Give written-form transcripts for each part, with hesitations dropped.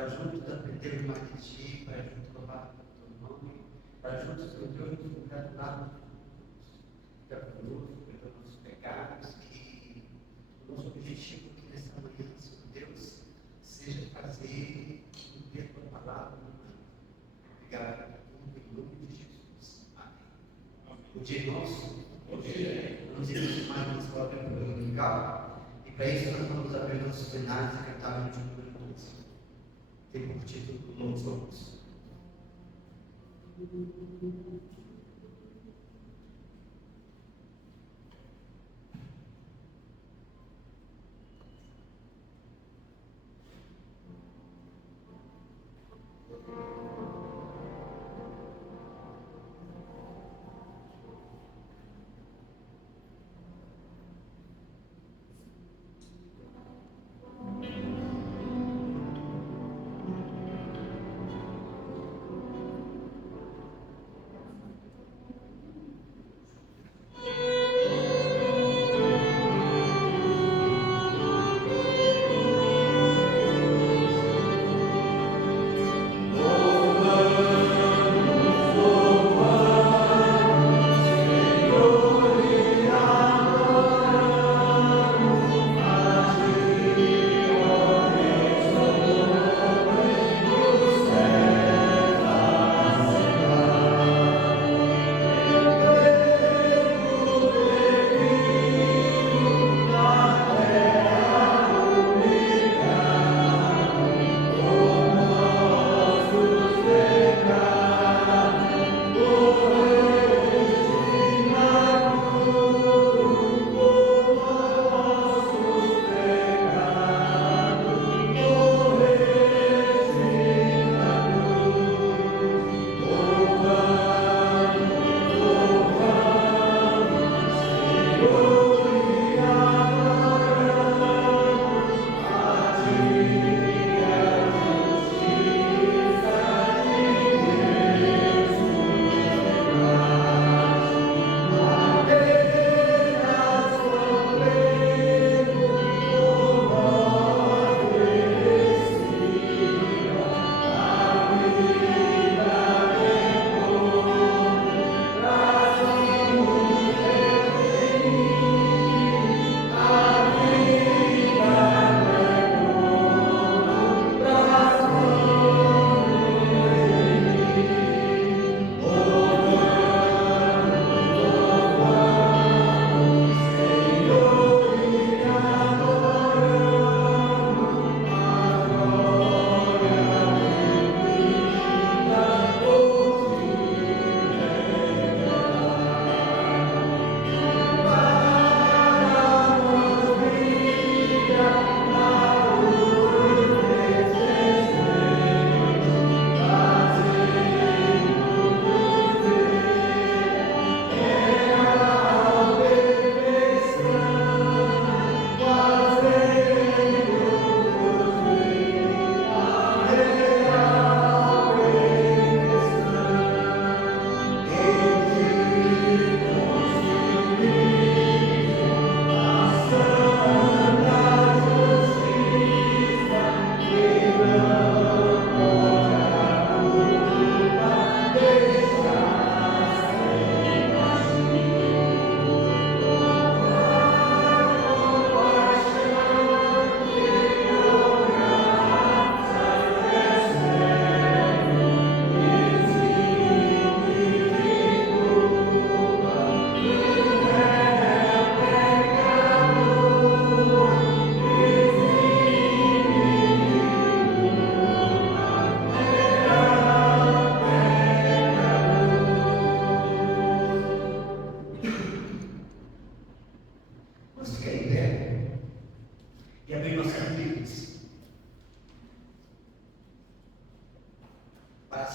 para juntos aprender mais de ti, para juntos louvar o teu nome, para juntos, Senhor Deus, nos congratular conosco, pelos nossos pecados, que o nosso objetivo aqui nessa manhã, Senhor Deus, seja fazer cumprir a tua palavra. Obrigado em nome de Jesus. Amém. O dia nosso, vamos ir mais uma escola dominical, e para isso nós vamos abrir nossos plenários e cantar o último curso. Tem por título Louvores.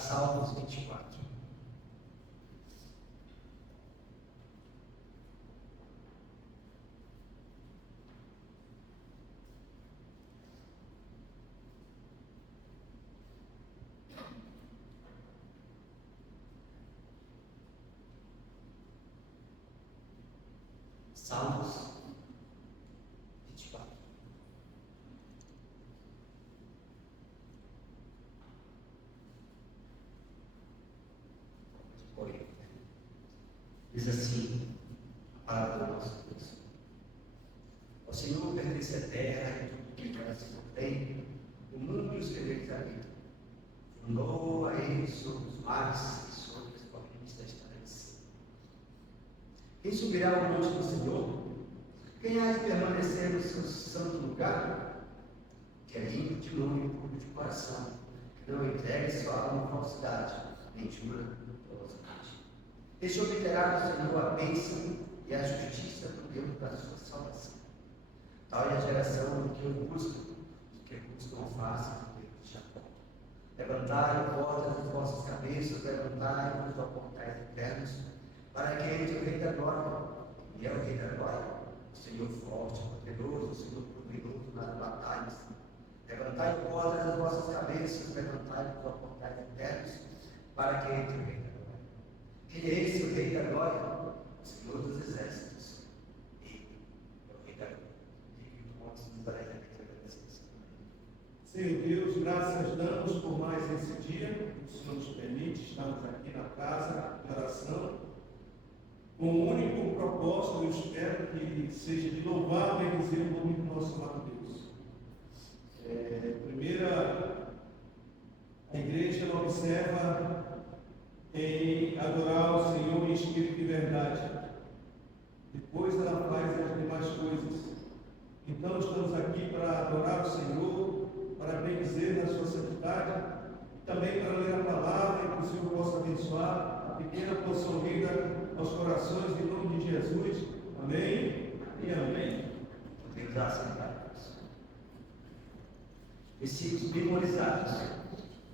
Salmos 24. pertence à terra e tudo que nela se contém, o mundo e os que neles habitam. Fundou a ele sobre os mares e sobre as colinas da estabelecer. Quem subirá ao monte do Senhor? Quem há de permanecer no seu santo lugar? Que é limpo de mão e puro de coração, que não entregue sua alma à falsidade, nem jura dolosamente. Este obterá do Senhor a bênção e a justiça do Deus da sua salvação. Tal é a geração que o buscam, que buscam a face do Deus de Jacó. Levantai, portas das vossas cabeças, levantai os portais eternos, para que entre o Rei da Glória. E é o Rei da Glória, o Senhor forte, poderoso, o Senhor poderoso nas batalhas. Levantai, portas das vossas cabeças, levantai os portais eternos, para que entre o Rei da Glória. Quem é esse, o Rei da Glória? O Senhor dos Exércitos. Ele é o Rei da Glória. Senhor Deus, graças damos por mais esse dia, que o Senhor nos permite, estamos aqui na casa de oração, com o único propósito, eu espero que seja de louvar e bendizer o nome do nosso amado Deus. Primeira, a igreja não observa em adorar o Senhor em espírito e verdade. Depois ela faz as demais coisas. Então estamos aqui para adorar o Senhor, para bendizer na sua santidade, e também para ler a palavra e que o Senhor possa abençoar a pequena porção lida aos corações, em nome de Jesus. Amém e amém. Graças a Deus. Versículos memorizados.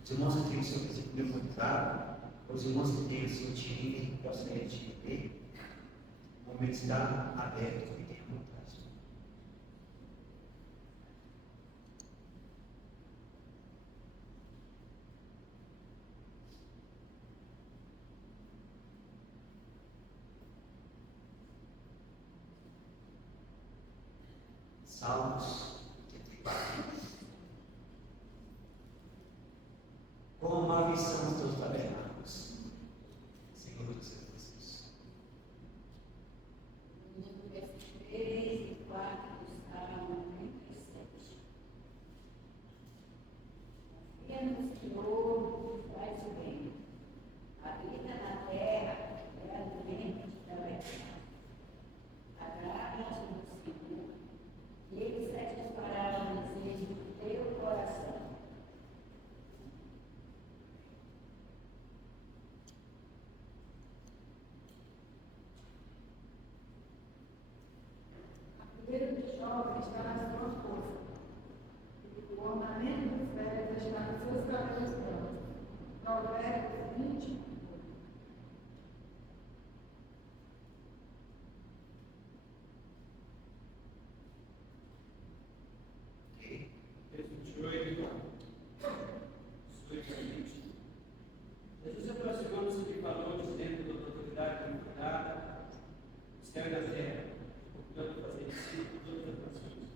Os irmãos que têm o seu versículo memorizado, os irmãos que têm o seu time, que gostaria de ler, o momento está aberto e tem vontade. Salmos 84. Como aves são os teus tabernáculos, Senhor dos exércitos. No verso 3 e 4 do Salmo 37. Confia-nos que ouro faz o bem. Habita na terra, é alimento da verdade. Agrada-te no Senhor, e ele satisfará o desejo do teu coração. A primeira do jovem está nas suas forças, e o ornamento dos velhos está nos seus cabelos brancos. Provérbios 20. Jesus aproximou-se e falou, dizendo da autoridade confiada, o céu e a terra, procurando fazer discípulos todas as nações.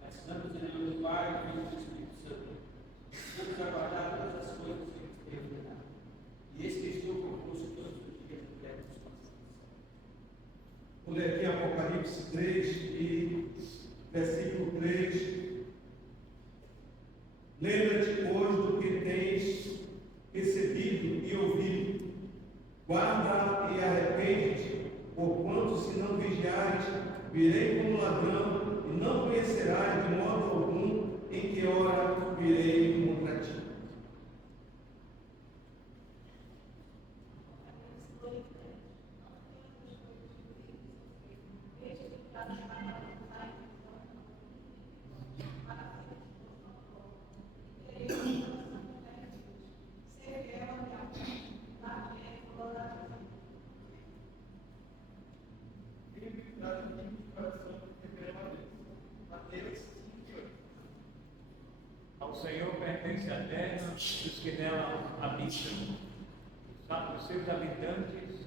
Batizamos em nome do Pai, do Filho e do Espírito Santo. Vamos aguardar todas as coisas que nos tem ordenado. E eis que estou convosco todos os dias até a consumação. Vou ler aqui Apocalipse 3 e versículo 3. Lembra-te, pois, do que tens recebido e ouvido. Guarda e arrepende-te, porquanto se não vigiares, virei como ladrão, e não conhecerás de modo algum em que hora virei contra ti. Ao Senhor pertence a terra e os que nela habitam, os seus habitantes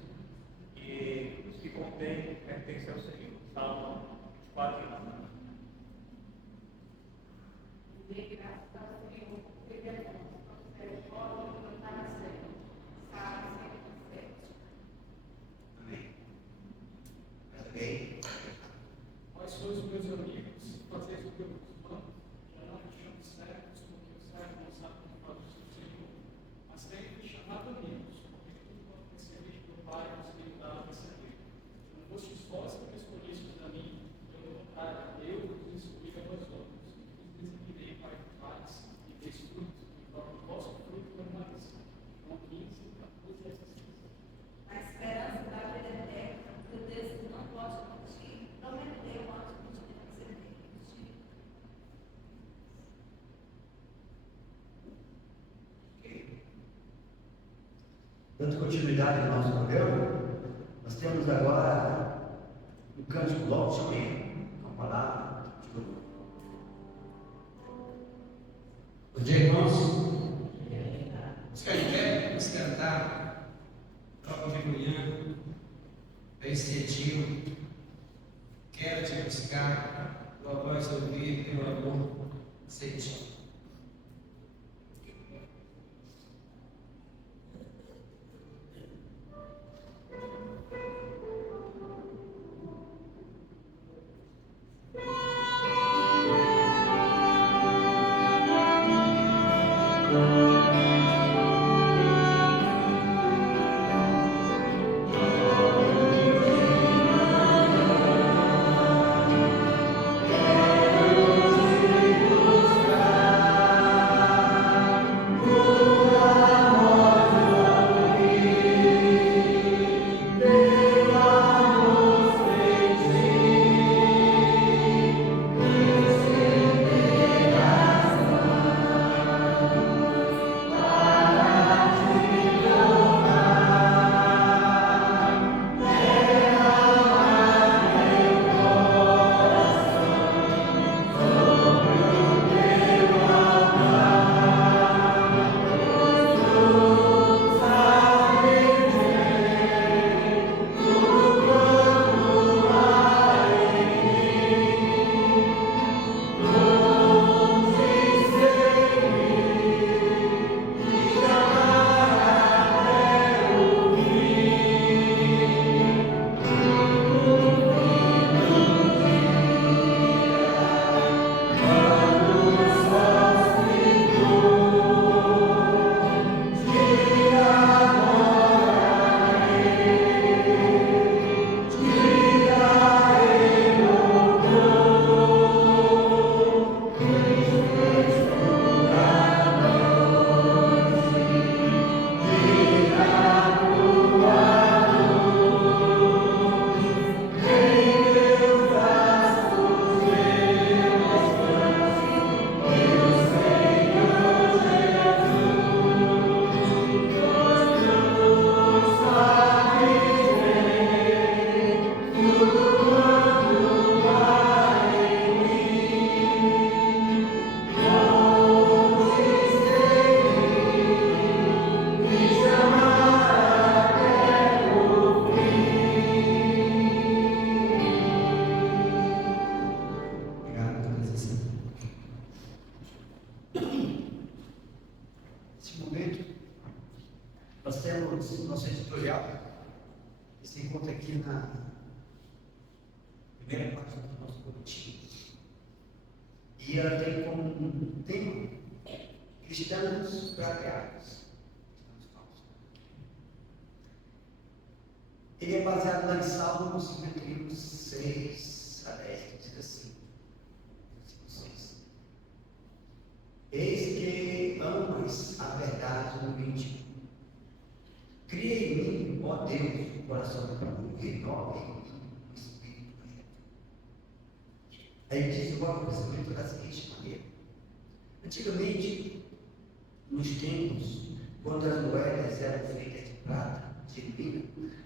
e os que contêm pertencem ao Senhor. Salmo 24. Dê graças ao Senhor, porque é bom, misericórdia e para sempre. Salmo 107. Amém. Mais alguém? Vós sois meus amigos, se vocês Dando continuidade ao nosso programa, nós temos agora um cântico logo de manhã, uma palavra de louvor. Bom dia, irmãos. Você quer vamos cantar Troca de manhã, Estetinho, Quero te buscar, tua voz ouvir, teu amor sentir. Nosso editorial, que se encontra aqui na primeira parte do nosso boletim. E ela tem como tema cristãos prateados. Ele é baseado lá em Salmo 51, 6 a 10, que diz assim: Eis que amas a verdade no íntimo. Cria em mim, ó Deus, o coração puro e renova em mim o espírito reto. Aí diz o Novo Testamento da seguinte maneira: antigamente, nos tempos, quando as moedas eram feitas de prata, de mina,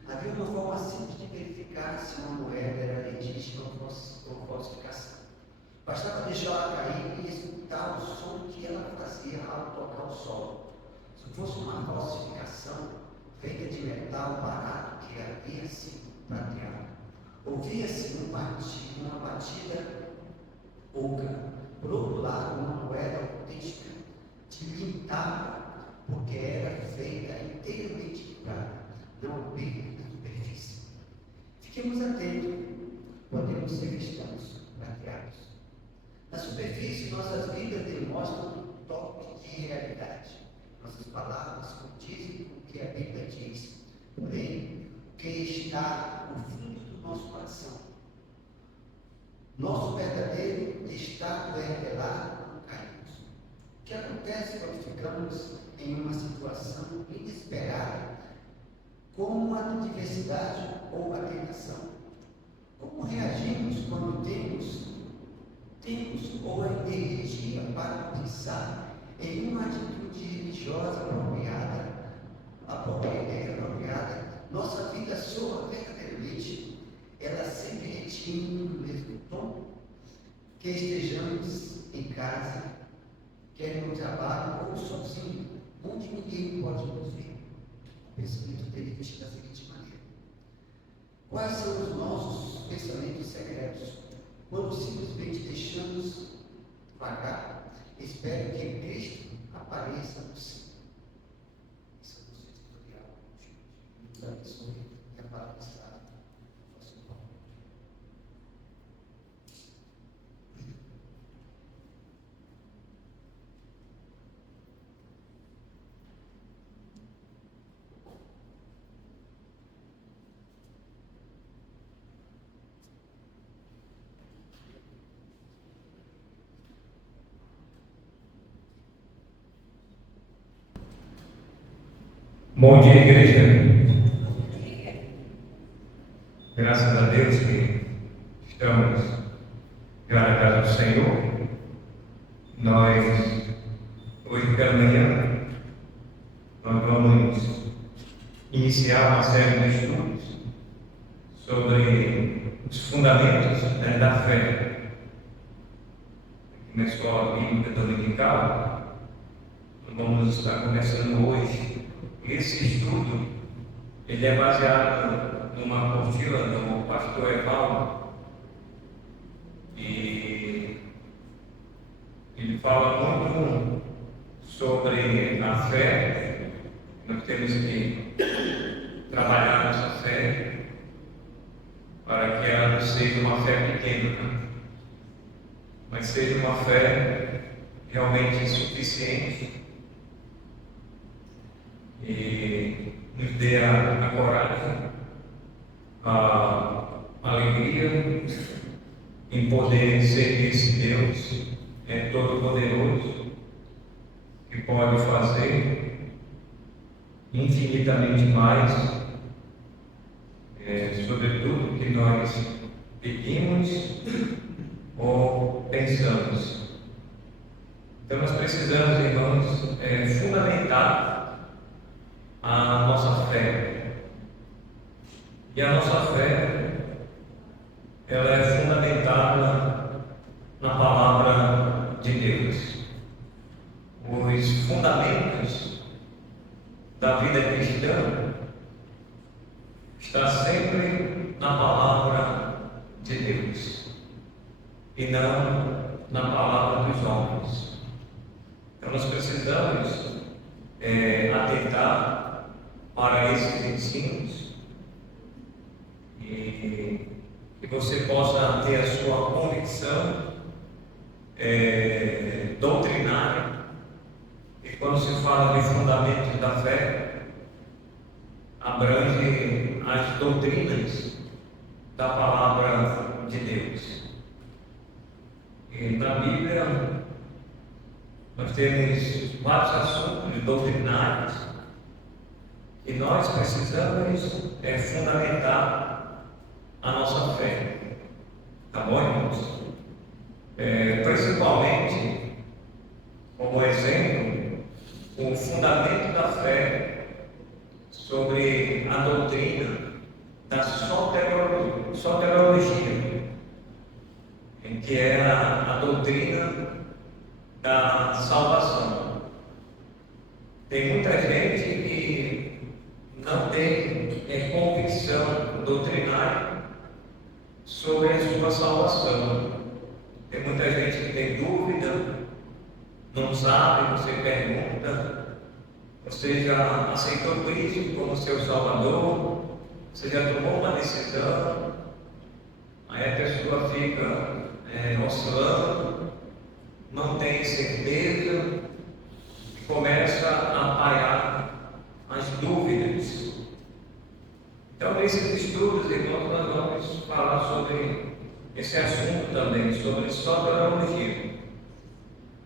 havia uma forma simples de verificar se uma moeda era legítima ou falsificação. Bastava deixá-la cair e escutar o som que ela fazia ao tocar o solo. Se fosse uma falsificação feita de metal barato que havia sido prateado, ouvia-se uma batida oca. Por outro lado, uma moeda autêntica tilintava, porque era feita inteiramente de prata, não apenas da superfície. Fiquemos atentos, podemos ser cristãos prateados. Na superfície, nossas vidas demonstram um toque de realidade. Nossas palavras condizem com o que a Bíblia diz. Porém, o que está no fundo do nosso coração? Nosso verdadeiro estado é revelado quando caímos. O que acontece quando ficamos em uma situação inesperada, como a adversidade ou a tentação? Como reagimos quando temos ou a energia para pensar em uma atitude religiosa apropriada trabalho ou sozinho, onde ninguém pode nos ver. O pensamento dele deixa da seguinte maneira: quais são os nossos pensamentos secretos? Quando simplesmente deixamos vagar, espero que Cristo apareça no céu. Esse é o nosso editorial. Nos abençoe e a palavra está no nosso nome. Bom dia, igreja. Graças a Deus que estamos já na casa do Senhor. Nós, hoje pela manhã, nós vamos iniciar uma série de estudos sobre os fundamentos da fé. Aqui na escola bíblica dominical, nós vamos estar começando hoje. Esse estudo, ele é baseado numa apostila do pastor Evaldo, e ele fala muito sobre a fé. Nós temos que trabalhar nossa fé para que ela não seja uma fé pequena, mas seja uma fé realmente suficiente e nos dê a coragem, a alegria em poder servir esse Deus todo-poderoso, que pode fazer infinitamente mais sobre tudo que nós pedimos ou pensamos. Então nós precisamos, irmãos, fundamentar a nossa fé. E a nossa fé, ela é fundamentada na palavra de Deus. Os fundamentos da vida cristã está sempre na palavra de Deus e não na palavra dos homens. Então nós precisamos atentar para esses ensinos e que você possa ter a sua convicção doutrinária. E quando se fala de fundamentos da fé, abrange as doutrinas da palavra de Deus. E na Bíblia nós temos vários assuntos doutrinários e nós precisamos fundamentar a nossa fé. Tá bom, irmãos? Principalmente, como exemplo, o fundamento da fé sobre a doutrina da soteriologia, em que é a doutrina da salvação. Tem muita gente que não tem convicção doutrinária sobre a sua salvação. Tem muita gente que tem dúvida, não sabe, você pergunta, você já aceitou Cristo como seu Salvador, você já tomou uma decisão, aí a pessoa fica oscilando, não tem certeza, e começa a pairar as dúvidas. Então, nesses estudos, irmãos, nós vamos falar sobre esse assunto também, sobre soteriologia.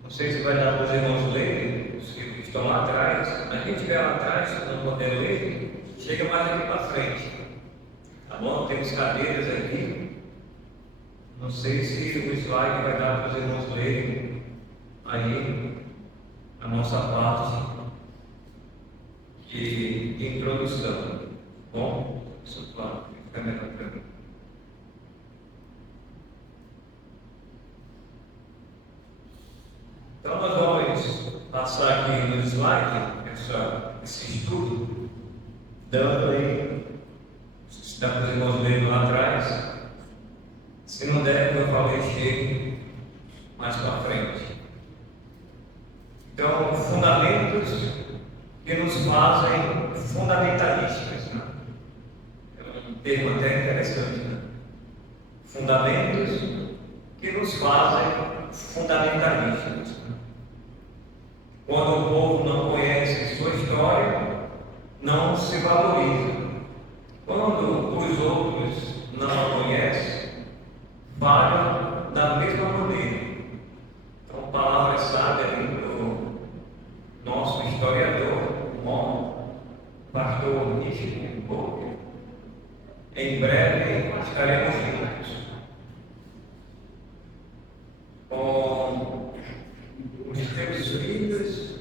Não sei se vai dar para os irmãos lerem, os que estão lá atrás. A gente estiver lá atrás, se não puder ler, chega mais aqui para frente. Tá bom? Temos cadeiras aqui. Não sei se o slide vai dar para os irmãos lerem aí a nossa parte de introdução. Bom, isso claro, fica melhor para mim. Então nós vamos passar aqui no slide esse estudo, dando aí, se dá para os irmãos lerem lá atrás. Se não der, eu falei, chego mais para frente. Então, fundamentos que nos fazem fundamentalistas, né? É um termo até interessante, né? Fundamentos que nos fazem fundamentalistas. Quando o povo não conhece sua história, não se valoriza. Quando os outros não a conhecem, falham da mesma maneira. Então, a palavra sábia ali do nosso historiador, o pastor Nietzsche, em breve estaremos juntos com os teus filhos,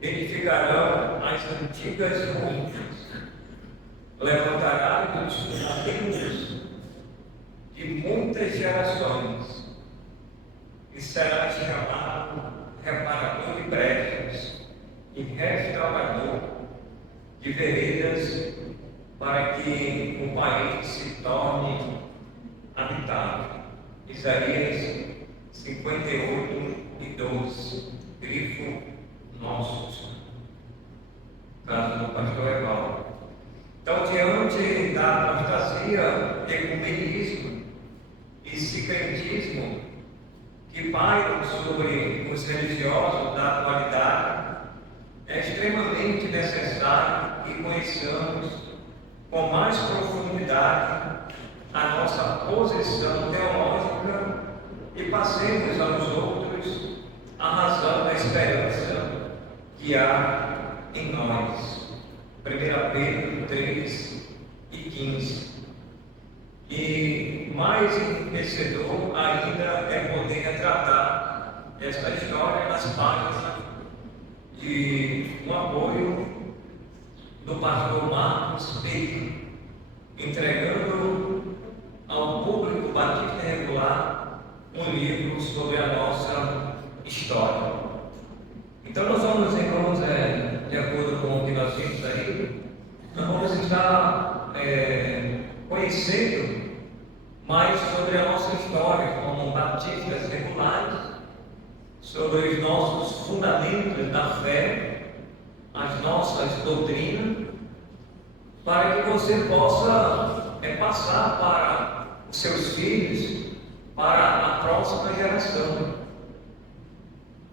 edificarão as antigas ruínas, levantará os fundamentos de muitas gerações e será chamado reparador de brechas e restaurador de veredas, para que o país se torne habitável. Isaías 58:12, grifo nossos, caso do pastor Evaldo. Então, diante da apostasia, ecumenismo e secretismo que pairam sobre os religiosos da atualidade, é extremamente necessário que conheçamos com mais profundidade a nossa posição teológica e passemos aos outros a razão da esperança que há em nós. 1 Pedro 3:15. E mais enriquecedor ainda é poder tratar esta história nas páginas de um apoio do pastor Marcos Pedro, entregando ao público batista regular um livro sobre a nossa história. Então, nós vamos, irmãos, de acordo com o que nós vimos aí, nós vamos estar conhecendo mais sobre a nossa história como batistas regulares, sobre os nossos fundamentos da fé, as nossas doutrinas, para que você possa passar para os seus filhos, para a próxima geração.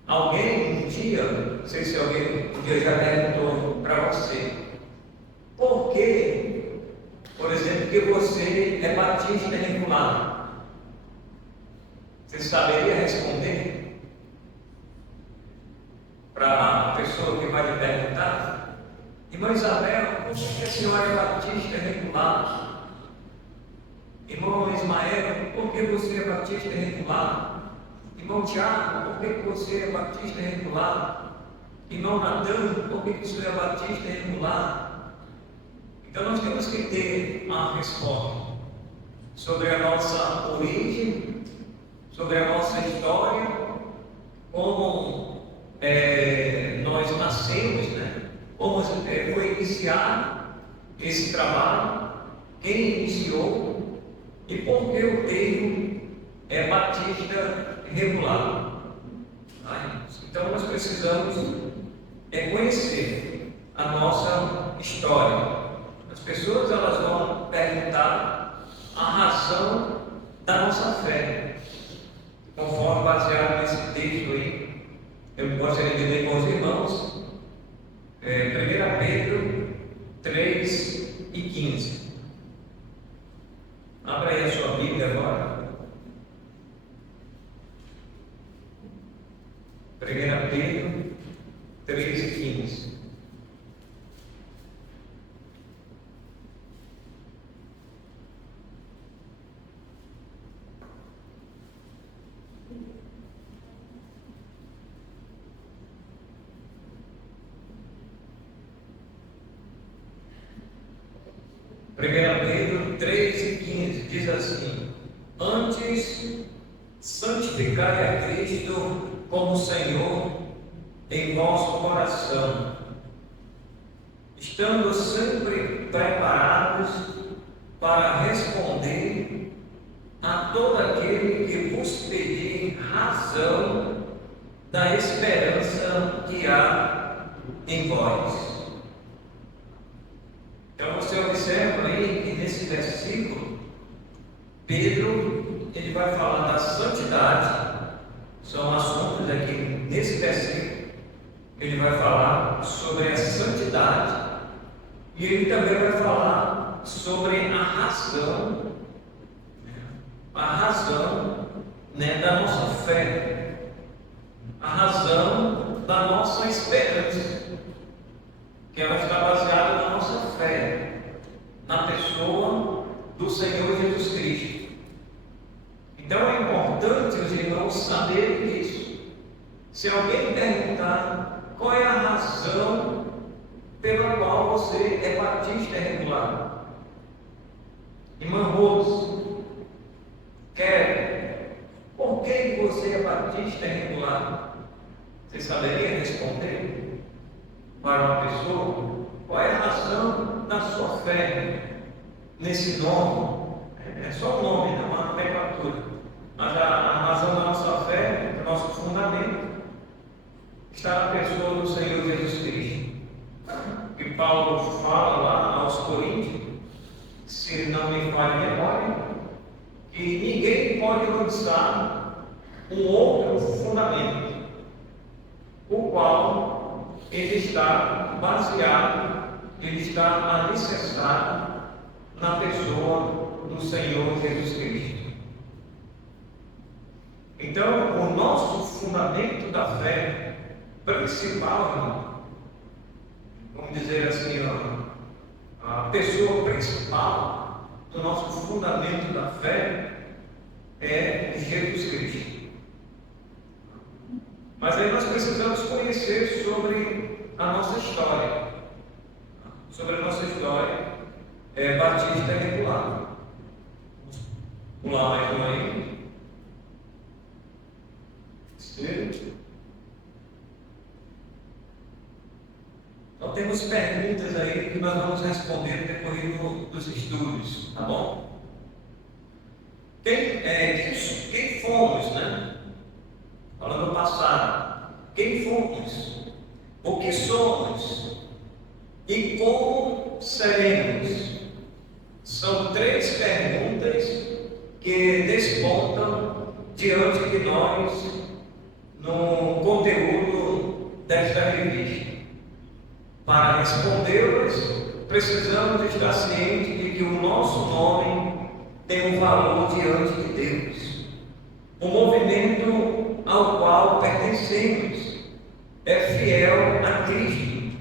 Alguém um dia, não sei se alguém um dia já perguntou para você, por que, por exemplo, que você é batista regular? Você saberia responder? Para a pessoa que vai lhe perguntar, irmã Isabel, por que a senhora é batista regular? Irmão Ismael, por que você é batista regular? Irmão Tiago, por que você é batista regular? Irmão Natan, por que você é batista regular? Então nós temos que ter uma resposta sobre a nossa origem, sobre a nossa história, como nós nascemos, né? Como foi iniciado esse trabalho, quem iniciou e por que o termo é batista regular. Então nós precisamos conhecer a nossa história. As pessoas elas vão perguntar a razão da nossa fé, conforme baseado nesse texto aí. Eu gostaria de ler com os irmãos 1 Pedro 3:15. Abra aí a sua Bíblia agora. 1 Pedro 3:15. Pedro 3:15 diz assim: antes santificai a Cristo como Senhor em vosso coração, estando sempre preparados para responder a todo aquele que vos pedir razão da esperança que há em vós. Então você observa aí que nesse versículo, Pedro ele vai falar da santidade. São assuntos aqui nesse versículo. Ele vai falar sobre a santidade e ele também vai falar sobre a razão, da nossa fé, a razão da nossa esperança, que ela está baseada na nossa fé, na pessoa do Senhor Jesus Cristo. Então é importante os irmãos saberem disso. Se alguém perguntar qual é a razão pela qual você é batista regular, irmã Rose, por que você é batista regular? Você saberia responder para uma pessoa qual é a razão da sua fé nesse nome? É só o nome, não é uma nomenclatura. Mas a razão da nossa fé, o nosso fundamento, está na pessoa do Senhor Jesus Cristo. Que Paulo fala lá aos Coríntios, se não me falha a memória, que ninguém pode lançar um outro fundamento, o qual ele está baseado, ele está alicerçado na pessoa do Senhor Jesus Cristo. Então, o nosso fundamento da fé principal, vamos dizer assim, a pessoa principal do nosso fundamento da fé é Jesus Cristo. Mas aí nós precisamos conhecer sobre a nossa história, batista regular. Vamos lá, mais um aí. Então temos perguntas aí que nós vamos responder no decorrer dos estudos, tá bom? Quem fomos, né? Falando no passado, quem fomos, o que somos e como seremos? São três perguntas que despontam diante de nós no conteúdo desta revista. Para respondê-las, precisamos estar cientes de que o nosso nome tem um valor diante de Deus. O movimento ao qual pertencemos é fiel a Cristo.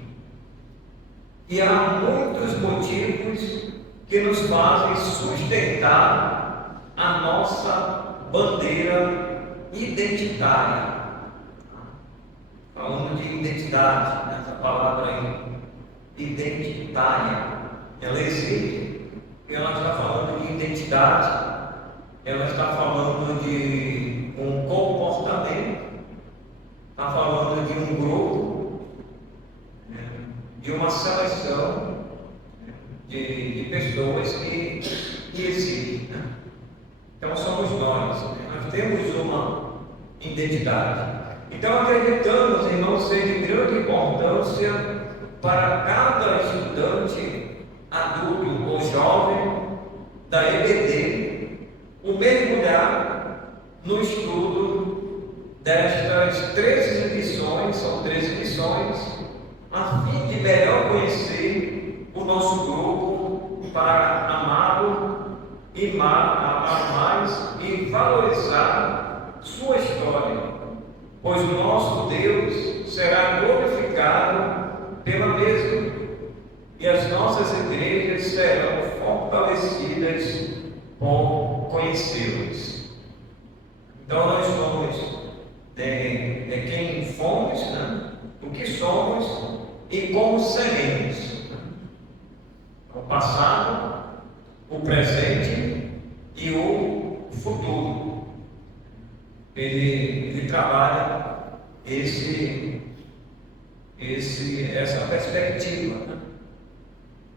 E há muitos motivos que nos fazem sustentar a nossa bandeira identitária. Falando de identidade, essa palavra aí, identitária, ela existe, ela está falando de identidade, ela está falando de um comportamento, está falando de um grupo, de uma seleção de pessoas que existem. Então somos nós temos uma identidade. Então acreditamos, irmãos, ser de grande importância para cada estudante, adulto ou jovem da EBD, o mergulhar no estudo destas 13 lições, são 13 lições, a fim de melhor conhecer o nosso grupo para amá-lo e amar mais e valorizar sua história, pois o nosso Deus será glorificado pela mesma, e as nossas igrejas serão fortalecidas por conhecê-los. Então nós somos quem fomos, né? O que somos e como seremos. O passado, o presente e o futuro. Ele trabalha essa perspectiva, né,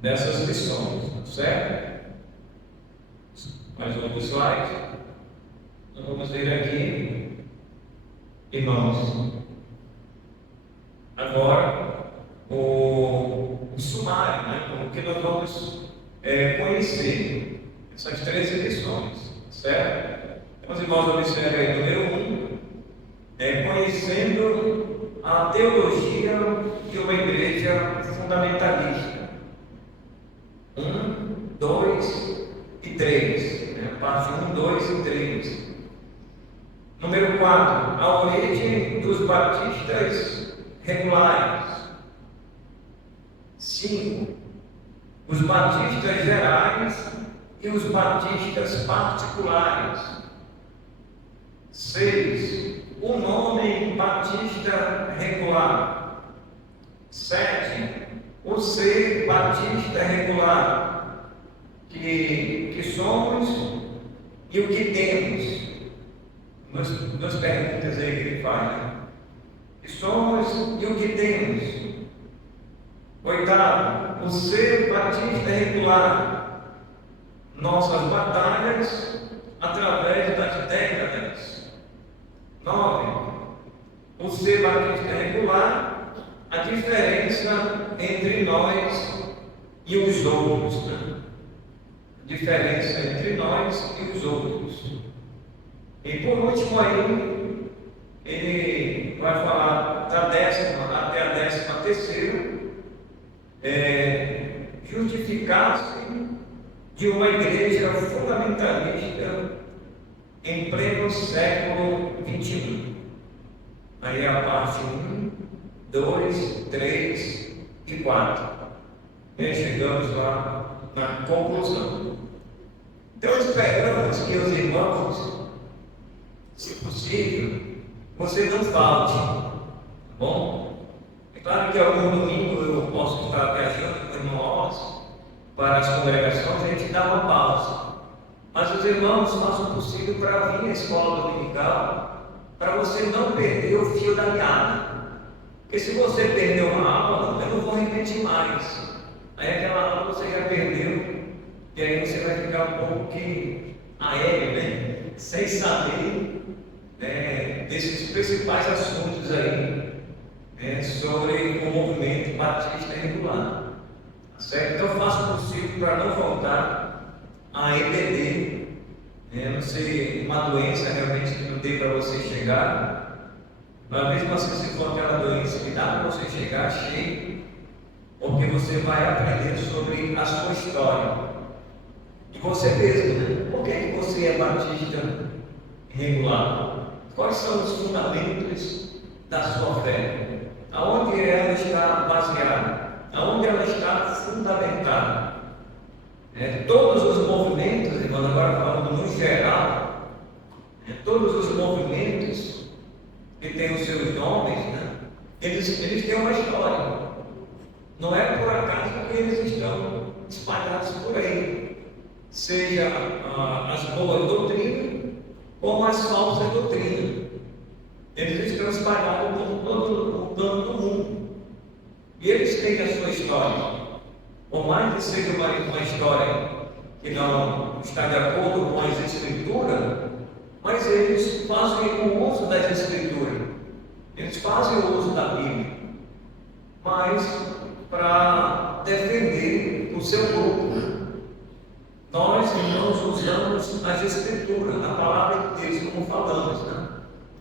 dessas lições, certo? Mais outro slide. Nós vamos ver aqui, irmãos, agora o sumário, né, como que nós vamos conhecer essas 13 lições, certo? Então, os irmãos observam aí, número 1, conhecendo a teologia de uma igreja fundamentalista. 1, 2 e 3, né? Parte 1, 2 e 3. Número 4, a origem dos batistas regulares. 5, os batistas gerais e os batistas particulares. 6, o nome batista regular. 7, o ser batista regular, que somos e o que temos. Duas perguntas aí que ele faz, né? Que somos e o que temos. 8, o ser batista regular, nossas batalhas através das décadas. 9, o ser batista regular, a diferença entre nós e os outros, né? A diferença entre nós e os outros. E por último aí, ele vai falar da 10ª até a 13ª, justificar-se de uma igreja fundamentalista em pleno século XXI. Aí a parte 1, 2, 3 e 4. E chegamos lá na conclusão. Então esperamos que os irmãos, se possível, você não falte, tá bom? É claro que algum domingo eu posso estar viajando com o irmão Oz para as congregações, a gente dá uma pausa. Mas os irmãos façam o possível para vir à escola dominical, para você não perder o fio da meada. Porque se você perdeu uma aula, eu não vou repetir mais. Aí aquela aula você já perdeu, e aí você vai ficar um pouco que aéreo, né? Sem saber desses principais assuntos aí, sobre o movimento batista regular. Tá certo? Então faça o possível para não faltar a EBD, não ser uma doença realmente que não dê para você chegar, mas mesmo assim, se for aquela doença que dá para você chegar, chegue, porque você vai aprender sobre a sua história. E você mesmo, né? Por que você é batista regular? Quais são os fundamentos da sua fé? Aonde ela está baseada? Aonde ela está fundamentada? Todos os movimentos, irmão, agora falando no geral, todos os movimentos que têm os seus nomes, né? Eles têm uma história. Não é por acaso que eles estão espalhados por aí. Seja as boas doutrinas, como as falsas doutrinas. Eles estão espalhados por todo o plano do mundo. E eles têm a sua história. Por mais que seja uma história que não está de acordo com as Escrituras, mas eles fazem o uso das Escrituras. Eles fazem o uso da Bíblia. Mas para defender o seu grupo. Nós, irmãos, usamos as Escrituras, a palavra de Deus, como falamos, né?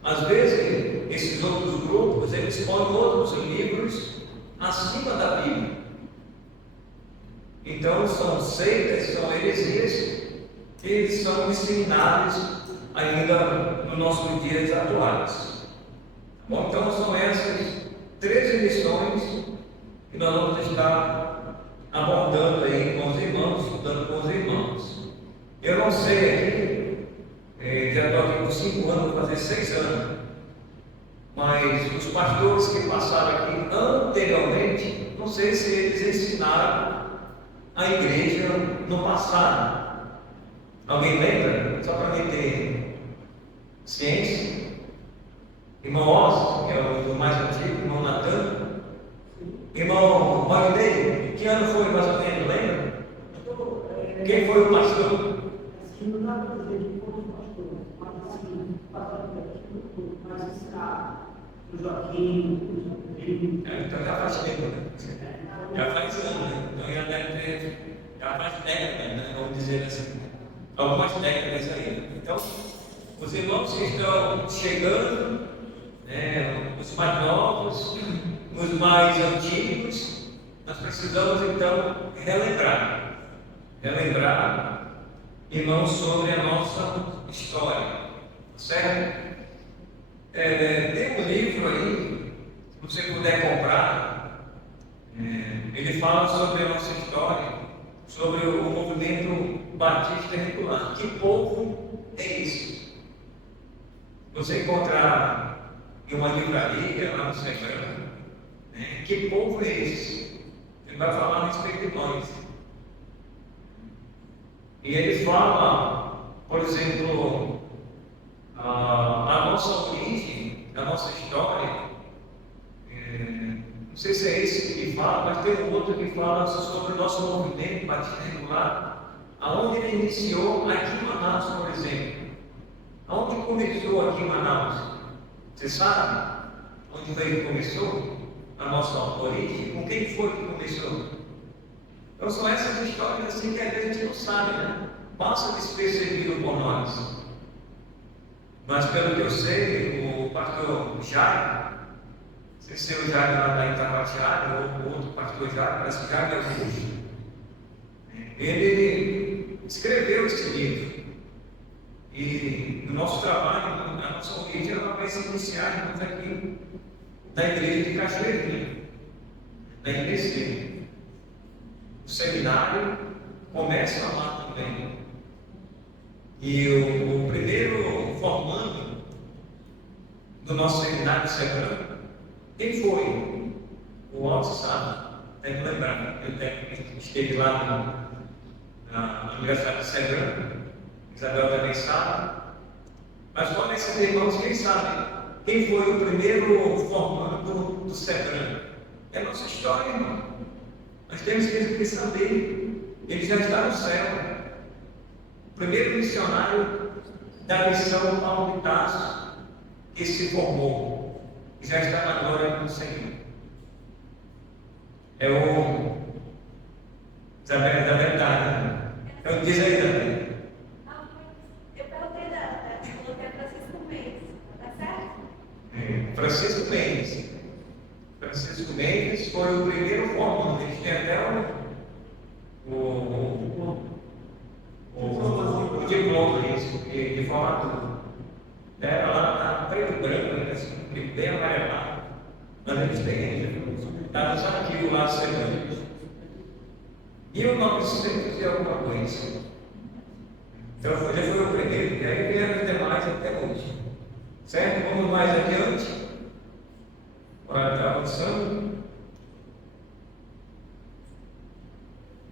Às vezes, esses outros grupos, eles põem outros livros acima da Bíblia. Então, são seitas, são heresias, que são ensinadas ainda nos nossos dias atuais. Bom, então, são essas 13 lições que nós vamos estar abordando aí com os irmãos, estudando com os irmãos. Eu não sei aqui, já estou aqui por 5 anos, vou fazer 6 anos, mas os pastores que passaram aqui anteriormente, não sei se eles ensinaram a igreja no passado. Alguém lembra? Só para mim ter ciência. Irmão Oz, que é o mais antigo, irmão Natan, Irmão Magnei, que ano foi mais ou menos, lembra? Quem foi o pastor? Assim, não dá para dizer que foi o pastor, mas assim, mas o Joaquim, o Rodrigo. Então já faz tempo, né? Já faz anos, né? Então já deve ter, já faz décadas, né? Vamos dizer assim. Algumas décadas aí. Então, os irmãos que estão chegando, né, os mais novos, os mais antigos, nós precisamos então relembrar, irmãos, sobre a nossa história, certo? Tem um livro aí, se você puder comprar, ele fala sobre a nossa história, sobre o movimento batista regular. Que povo é esse? Você encontrar em uma livraria lá no Centrão, né? Que povo é esse? Ele vai falar a respeito de nós. E ele fala, por exemplo, a nossa origem, a nossa história. Não sei se é esse que fala, mas tem um outro que fala sobre o nosso movimento batista regular, aonde ele iniciou aqui em Manaus, por exemplo. Aonde começou aqui em Manaus? Você sabe onde foi que começou a nossa origem? Com quem foi que começou? Então são essas histórias assim que a gente não sabe, né? Passa despercebido por nós. Mas pelo que eu sei, o pastor Jairo, não sei se é o Jairo lá da Itacoatiara ou o outro pastor Jairo, parece que Jairo é Augusto, ele escreveu esse livro. E no nosso trabalho, a nossa origem, ela vai se iniciar aqui na igreja de Cachoeirinha, na IPC. O seminário começa lá também. E o primeiro formando do nosso seminário Sebrão, quem foi? O Alto Sábio, tem que lembrar, eu esteve lá na Universidade de Sebrão, Isabel também sabe, mas olha esses irmãos, quem sabe? Quem foi o primeiro formando do Sebrão? É a nossa história, irmão. Nós temos que saber, ele já está no céu. O primeiro missionário da missão Paulo de Tarso, que se formou, e já está na glória do Senhor. É o Isabel da verdade. É o diz aí, Isabel. Eu perguntei falou que é Francisco Mendes, tá certo? Francisco Mendes. Francisco Mendes foi o primeiro formando. Eles têm até o diploma de formatura. Era lá na preto e branco, assim, bem amarelado. Mas eles têm, está nos arquivos lá semana. 1900 e alguma coisa. Então ele foi o primeiro, e aí vieram os demais até hoje. Certo? Vamos mais adiante. Para estar avançando.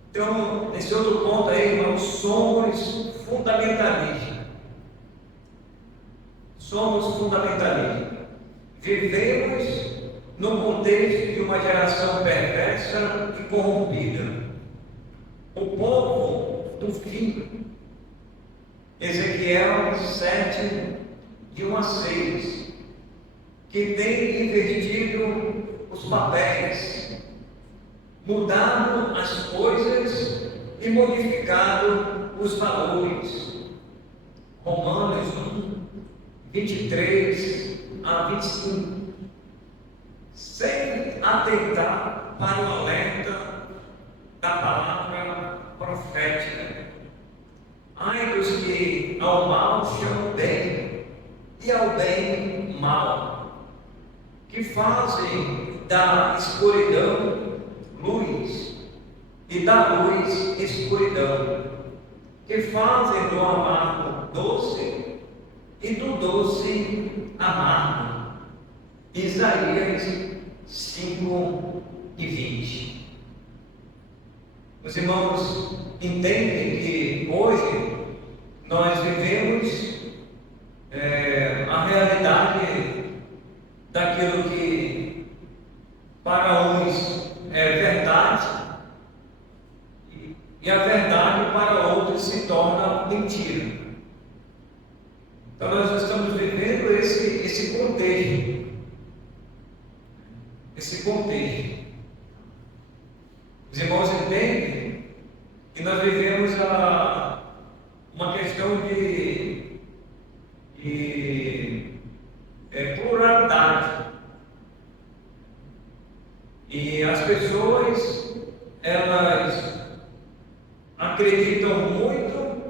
Então, nesse outro ponto aí, irmãos, somos fundamentalistas. Somos fundamentalistas. Vivemos no contexto de uma geração perversa e corrompida. O povo do fim. Ezequiel 7, de 1 a 6, que tem invertido os papéis, mudado as coisas e modificado os valores. Romanos 1, 23 a 25. Sem atentar para o alerta da palavra profética. Ai dos que ao mal chamam bem e ao bem mal, que fazem da escuridão luz e da luz escuridão, que fazem do amargo doce e do doce amargo. Isaías 5 e 20. Os irmãos entendem que hoje nós vivemos a realidade daquilo que para para uns é verdade, e a verdade para outros se torna mentira. Então nós estamos vivendo esse contexto. Esse contexto. Os irmãos entendem que nós vivemos uma questão de pluralidade. E as pessoas, elas acreditam muito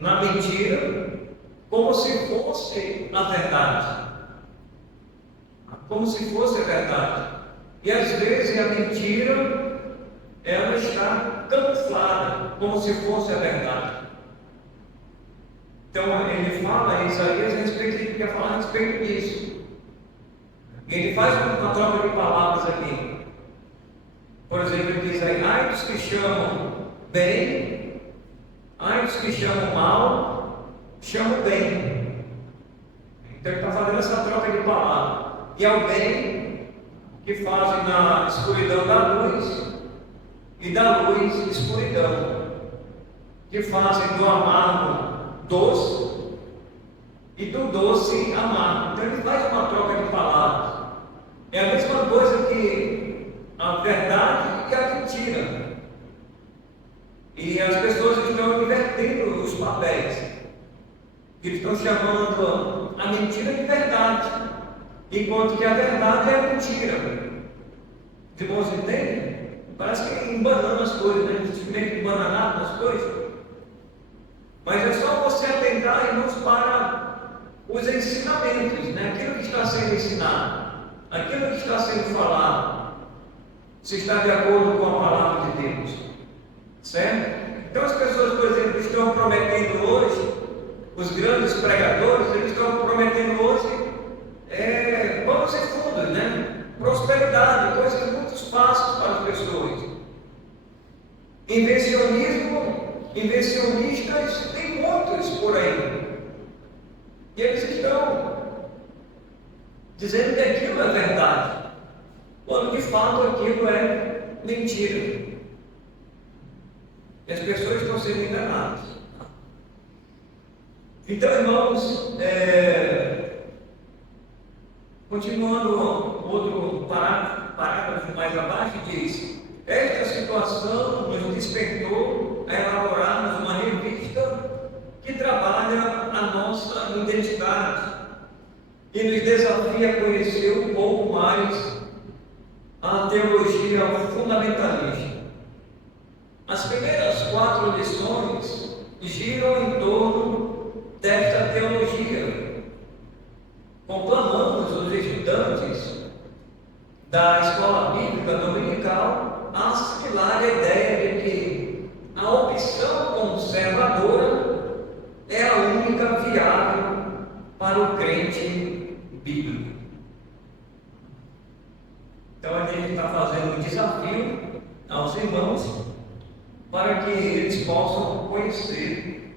na mentira como se fosse a verdade. Como se fosse a verdade. E às vezes a mentira, ela está camuflada como se fosse a verdade. Então ele fala em Isaías a respeito, ele quer falar a respeito disso. Ele faz uma troca de palavras aqui. Por exemplo, ele diz aí: ai dos que chamam bem, ai dos que chamam mal, chamam bem. Então ele está fazendo essa troca de palavras. E ao bem, que fazem na escuridão da luz, e da luz escuridão, que fazem do amargo doce, e do doce amargo. Então ele faz uma troca de palavras. É a mesma coisa que a verdade e a mentira. E as pessoas estão invertendo os papéis. Eles estão chamando a mentira de verdade, enquanto que a verdade é a mentira. Os irmãos entendem? Parece que embanando as coisas, né? A gente fica meio embananado nas coisas. Mas é só você atentar, irmãos, para os ensinamentos, né? Aquilo que está sendo ensinado, aquilo que está sendo falado, se está de acordo com a palavra de Deus, certo? Então as pessoas, por exemplo, estão prometendo hoje, os grandes pregadores, eles estão prometendo hoje planos e fundos, né? Prosperidade, coisas muito fáceis para as pessoas. Invencionistas, tem muitos por aí. E eles estão dizendo que aquilo é verdade, quando de fato aquilo é mentira. E as pessoas estão sendo enganadas. Então, irmãos, continuando outro parágrafo mais abaixo, diz: esta situação nos despertou a elaborarmos uma revista que trabalha a nossa identidade e nos desafia a conhecer um pouco mais a teologia fundamentalista. As primeiras 4 lições giram em torno desta teologia. Conclamamos os estudantes da escola bíblica dominical a assimilar a ideia de que a opção conservadora é a única viável para o crente bíblico. Então a gente está fazendo um desafio aos irmãos para que eles possam conhecer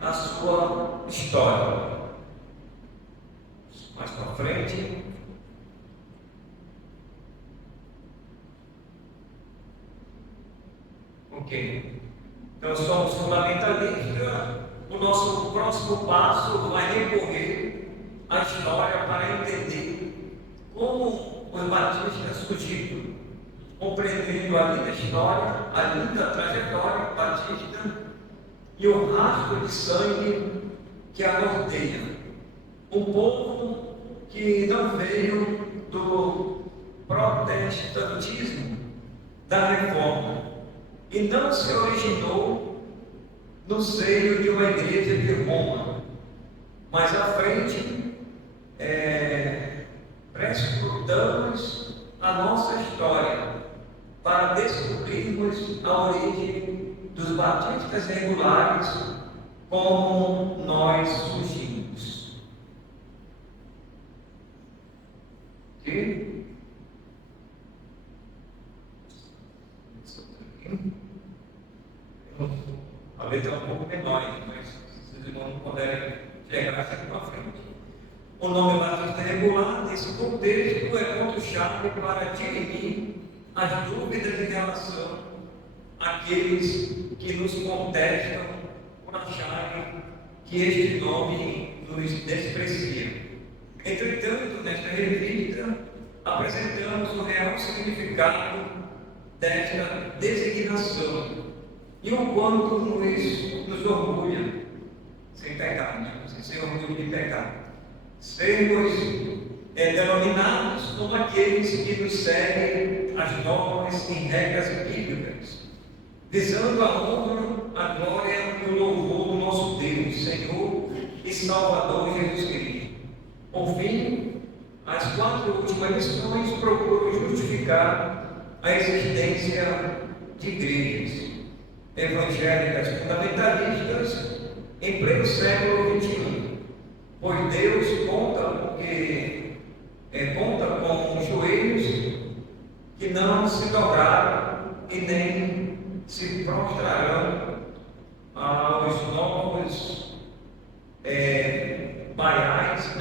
a sua história. Mais para frente. Ok. Então somos fundamentalistas. O nosso próximo passo vai recorrer à história para entender como os batistas surgiram, compreendendo a linda história, a linda trajetória batista e o rastro de sangue que a norteia. Um povo que não veio do protestantismo, da reforma, e não se originou no seio de uma igreja de Roma, mas à frente prescrutamos a nossa história para descobrirmos a origem dos batistas regulares, como nós surgimos. Ok? A letra é um pouco menor, mas se os irmãos não puderem chegar aqui para frente. o nome batista regular, nesse contexto, é ponto-chave para dirimir as dúvidas em relação àqueles que nos contestam por acharem que este nome nos desprecia. Entretanto, nesta revista, apresentamos o real significado desta designação e o quanto nos orgulha, sem pecado, sem orgulho de pecado, sermos denominados como aqueles que nos seguem as normas e regras bíblicas, visando a honra, a glória e o louvor do nosso Deus, Senhor e Salvador Jesus Cristo. Por fim, as 4 últimas lições procuram justificar a existência de igrejas evangélicas fundamentalistas em pleno século XXI, pois Deus conta com joelhos que não se dobraram e nem se prostrarão aos novos baiais,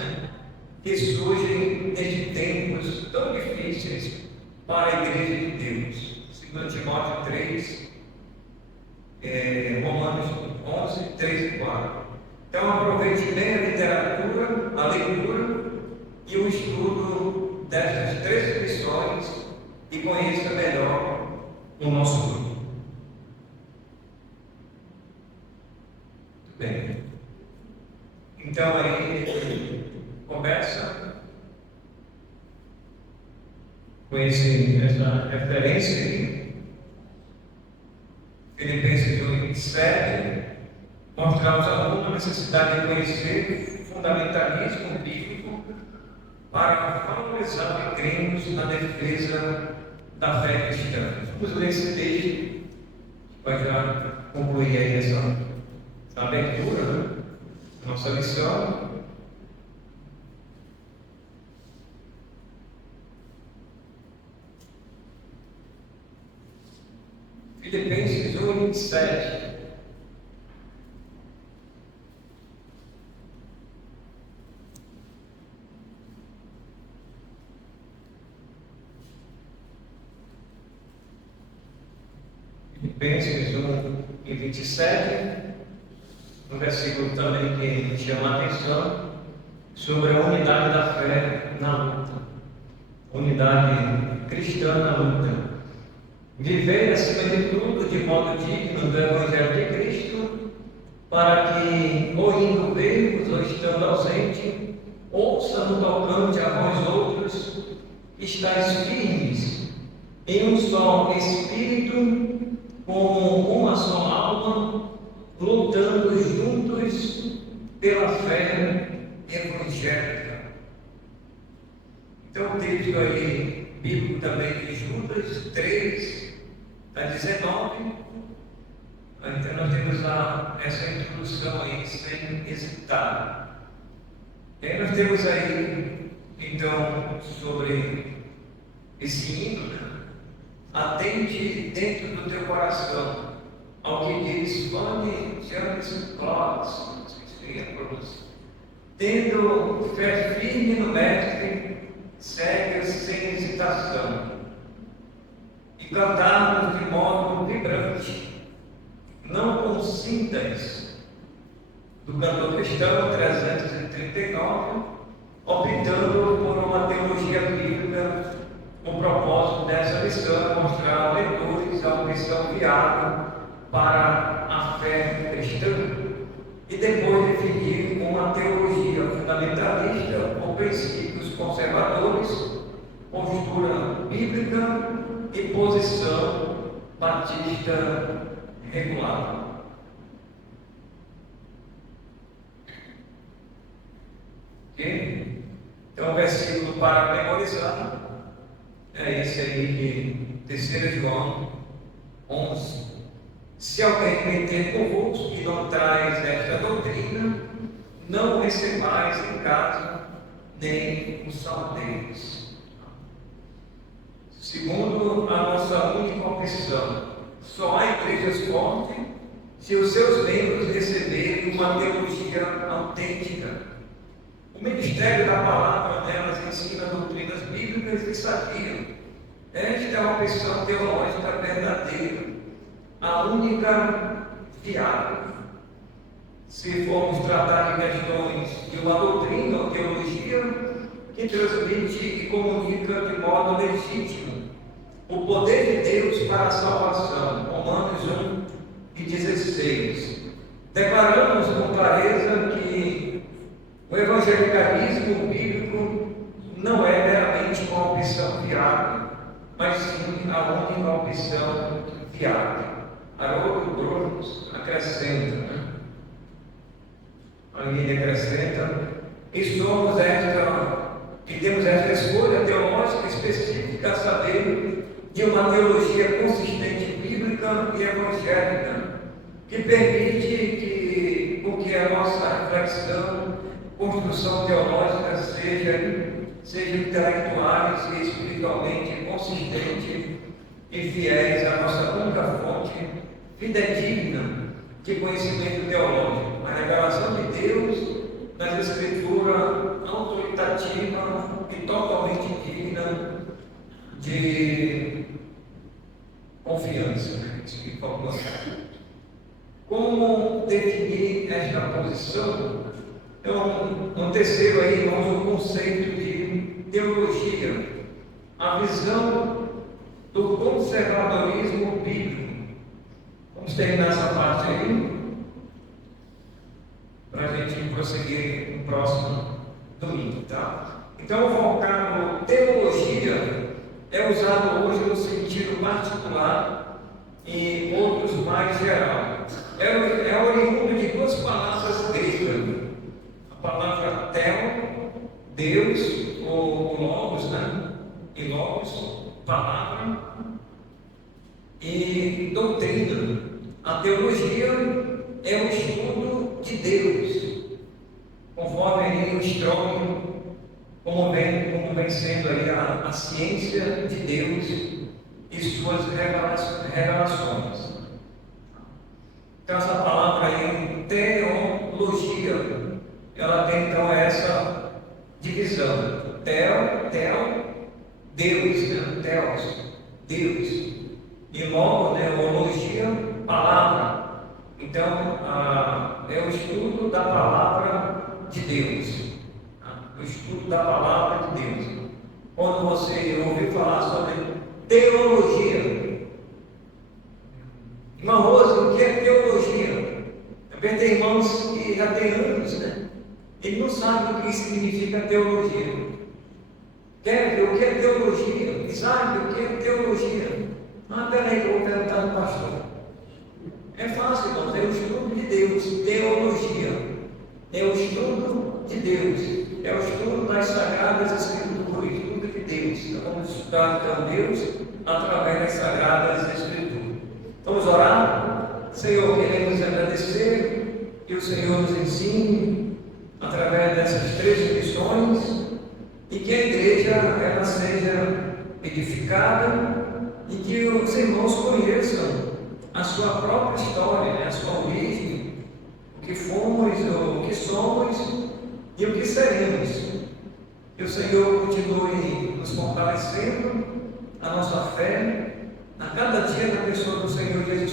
que surgem nestes tempos tão difíceis para a Igreja de Deus. 2 Timóteo 3, Romanos 11, 3 e 4. Então aproveite bem a literatura, a leitura e o estudo destas 3 lições e conheça melhor o nosso grupo. Muito bem. Então aí começa com essa referência aqui, Filipenses 1:27, mostramos a aluno a necessidade de conhecer o fundamentalismo bíblico para valorizar o que cremos na defesa da fé cristã. Vamos ler esse texto para já concluir aí essa abertura, nossa lição. Filipenses 1:27. Filipenses 1:27, um versículo também que chama a atenção sobre a unidade da fé na luta, unidade cristã na luta. Viver acima de tudo de modo digno do Evangelho de Cristo, para que, ou indo vermos ou estando ausente, ouça no tocante a vós outros, estáis firmes em um só Espírito, com uma só alma, lutando juntos pela fé evangélica. Então o texto aí bíblico também de Judas 3, a 19, então nós temos essa introdução aí sem hesitar. E aí nós temos aí, então, sobre esse hino, atente dentro do teu coração ao que diz Fanny James Claus, não sei se é a pronúncia, tendo fé firme no Mestre, segue sem hesitação, e cantarmos de modo vibrante, não com cintas, do cantor cristão 339, optando por uma teologia bíblica. O propósito dessa lição é mostrar aos leitores a opção viável para a fé cristã e depois definir uma teologia fundamentalista com princípios conservadores, postura bíblica e posição batista regular. Ok? Então, o versículo para memorizar é esse aí de 3 João 11. Se alguém meter convosco que não traz esta doutrina, não o recebais em casa, nem o saudeiros. Segundo a nossa única opção, só há igrejas fortes se os seus membros receberem uma teologia autêntica, O ministério da palavra nelas ensina doutrinas bíblicas e sabiam. Esta é uma opção teológica verdadeira, a única viável. Se formos tratar de questões de uma doutrina ou teologia que transmite e comunica de modo legítimo o poder de Deus para a salvação, Romanos 1:16. Declaramos com clareza que o evangelicalismo bíblico não é meramente uma opção viável, mas sim a única opção viável. Haroldo Brooks acrescenta, ele acrescenta, que temos esta escolha teológica específica, a saber, de uma teologia consistente bíblica e evangélica, que permite que a nossa reflexão, construção teológica seja intelectuais e espiritualmente consistente e fiéis à nossa única fonte fidedigna de conhecimento teológico, a revelação de Deus nas Escrituras, autoritativa e totalmente digna de confiança. Como definir esta posição? Então, no terceiro aí, irmãos, o conceito de teologia, a visão do conservadorismo bíblico. Vamos terminar essa parte aí, para a gente prosseguir no próximo domingo, tá? Então, o vocábulo teologia é usado hoje no sentido particular e outros mais geral. É oriundo de duas palavras gregas. A palavra theo, Deus, ou logos, né? E logos, palavra, e doutrina. A teologia é o estudo de Deus, conforme aí o Strong, como vem sendo aí a ciência de Deus e suas revelações. Então essa palavra aí, teologia, ela tem então essa divisão. Deus, né? Theos, Deus. E logo, né? Ologia, palavra. Então, é o estudo da palavra de Deus. O estudo da palavra de Deus. Quando você ouviu falar sobre teologia, irmã Rose, o que é teologia? Também tem irmãos que já tem anos, né? Ele não sabe o que significa teologia. Quer ver o que é teologia? Sabe o que é teologia? Peraí, que eu vou perguntar do pastor. É fácil, irmãos, é o estudo de Deus, teologia. É o estudo de Deus, é o estudo das Sagradas Escrituras, o estudo de Deus. Então, vamos estudar então Deus através das Sagradas Escrituras. Vamos orar? Senhor, queremos agradecer que o Senhor nos ensine através dessas três lições e que a igreja ela seja edificada e que os irmãos conheçam a sua própria história, né? A sua origem, o que fomos, o que somos e o que seremos. Que o Senhor continue nos fortalecendo a nossa fé a cada dia na pessoa do Senhor Jesus